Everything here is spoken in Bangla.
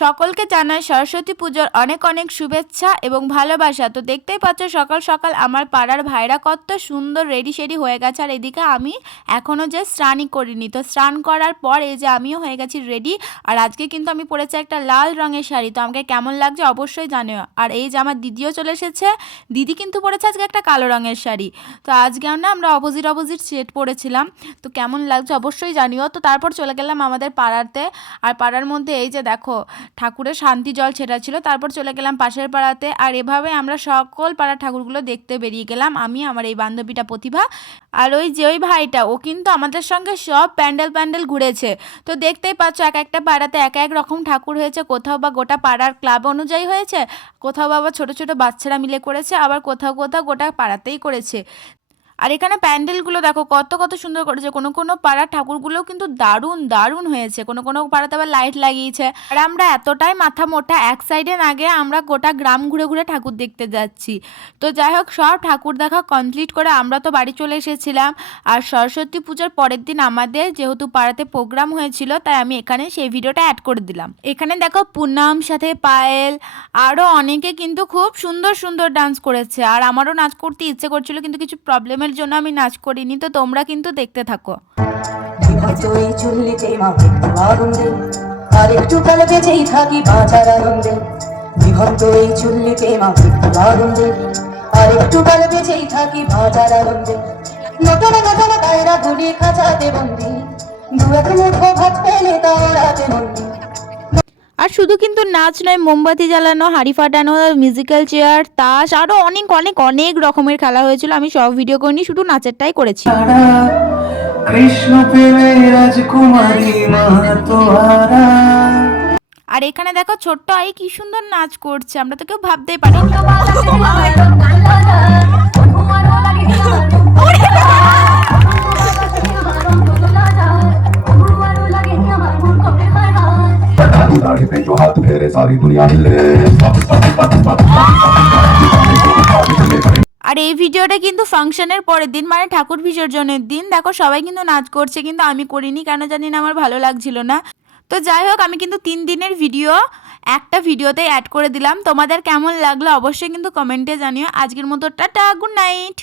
সকলকে জানাই সরস্বতী পুজোর অনেক অনেক শুভেচ্ছা এবং ভালোবাসা। তো দেখতেই পাচ্ছ সকাল সকাল আমার পাড়ার ভাইরা কত সুন্দর রেডি শেডি হয়ে গেছে, আর এদিকে আমি এখনও যে স্নানই করিনি। তো স্নান করার পর এই যে আমিও হয়ে গেছি রেডি। আর আজকে কিন্তু আমি পরেছি একটা লাল রঙের শাড়ি, তো আমাকে কেমন লাগছে অবশ্যই জানিও। আর এই যে আমার দিদিও চলে এসেছে, দিদি কিন্তু পরেছে আজকে একটা কালো রঙের শাড়ি। তো আজকে আমরা অপোজিট অপোজিট সেট পরেছিলাম, তো কেমন লাগছে অবশ্যই জানিও। তো তারপর চলে গেলাম আমাদের পাড়াতে, আর পাড়ার মধ্যে এই যে দেখো ঠাকুরের শান্তি জল ছেটা ছিল। তারপর চলে গেলাম পাশের পাড়াতে, আর এভাবে আমরা সকল পাড়ার ঠাকুরগুলো দেখতে বেরিয়ে গেলাম, আমি আমার এই বান্ধবীটা প্রতিভা আর ওই ভাইটা, ও কিন্তু আমাদের সঙ্গে সব প্যান্ডেল ঘুরেছে। তো দেখতেই পাচ্ছ এক একটা পাড়াতে এক এক রকম ঠাকুর হয়েছে, কোথাও বা গোটা পাড়ার ক্লাব অনুযায়ী হয়েছে, কোথাও বা ছোট ছোট বাচ্চারা মিলে করেছে, আবার কোথাও কোথাও গোটা পাড়াতেই করেছে। আর এখানে প্যান্ডেলগুলো দেখো কত কত সুন্দর করেছে, কোনো কোনো পাড়ার ঠাকুরগুলোও কিন্তু দারুণ দারুণ হয়েছে, কোনো কোনো পাড়াতে আবার লাইট লাগিয়েছে। আর আমরা এতটাই মাথা মোটা, এক সাইডে না গিয়ে আমরা গোটা গ্রাম ঘুরে ঘুরে ঠাকুর দেখতে যাচ্ছি। তো যাই হোক, সব ঠাকুর দেখা কমপ্লিট করে আমরা তো বাড়ি চলে এসেছিলাম। আর সরস্বতী পুজোর পরের দিন আমাদের যেহেতু পাড়াতে প্রোগ্রাম হয়েছিল, তাই আমি এখানে সেই ভিডিওটা অ্যাড করে দিলাম। এখানে দেখো পুনাম, সাথে পায়েল, আরও অনেকে কিন্তু খুব সুন্দর সুন্দর ডান্স করেছে। আর আমারও নাচ করতে ইচ্ছে করছিল, কিন্তু কিছু প্রবলেমের জন্য আমি নাচ করিনি। তো তোমরা কিন্তু দেখতে থাকো। আর একটু কাল বেঁচেই থাকি বাঁচার আনন্দে, বিভক্ত এই চুল্লিতে মাকে আনন্দে, আর একটু কাল বেঁচেই থাকি বাঁচার আনন্দে, নতুন নতুন দায়রা গুলি খাঁচাতে বন্দি, দু এক মুঠো ভাত পেলে তাও রাতে বন্দি। আর শুধু কিন্তু নাচ নয়, মোমবাতি জ্বালানো, হাঁড়ি ফাটানো, মিউজিক্যাল চেয়ার, তাস, আরও অনেক অনেক অনেক রকমের খেলা হয়েছিল। আমি সব ভিডিও করিনি, শুধু নাচেরটাই করেছি। কৃষ্ণ প্রেমের রাজকুমারী মা তোহারা। আর এখানে দেখো ছোট্ট আই কি সুন্দর নাচ করছে, আমরা তো কেউ ভাবতেই পারিনি। हाथ फेरे सारी दुनिया मिले। আর এই ভিডিওটা কিন্তু ফাংশনের পরের দিন, মানে ঠাকুর বিসর্জনের দিন। দেখো সবাই কিন্তু নাচ করছে, কিন্তু আমি করিনি, কেন জানি না, আমার ভালো লাগছিল না। তো যাই হোক, আমি কিন্তু 3 দিনের ভিডিও একটা ভিডিওতে অ্যাড করে দিলাম। তোমাদের কেমন লাগলো অবশ্যই কিন্তু কমেন্টে জানিও। আজকের মতো টাটা, গুড নাইট।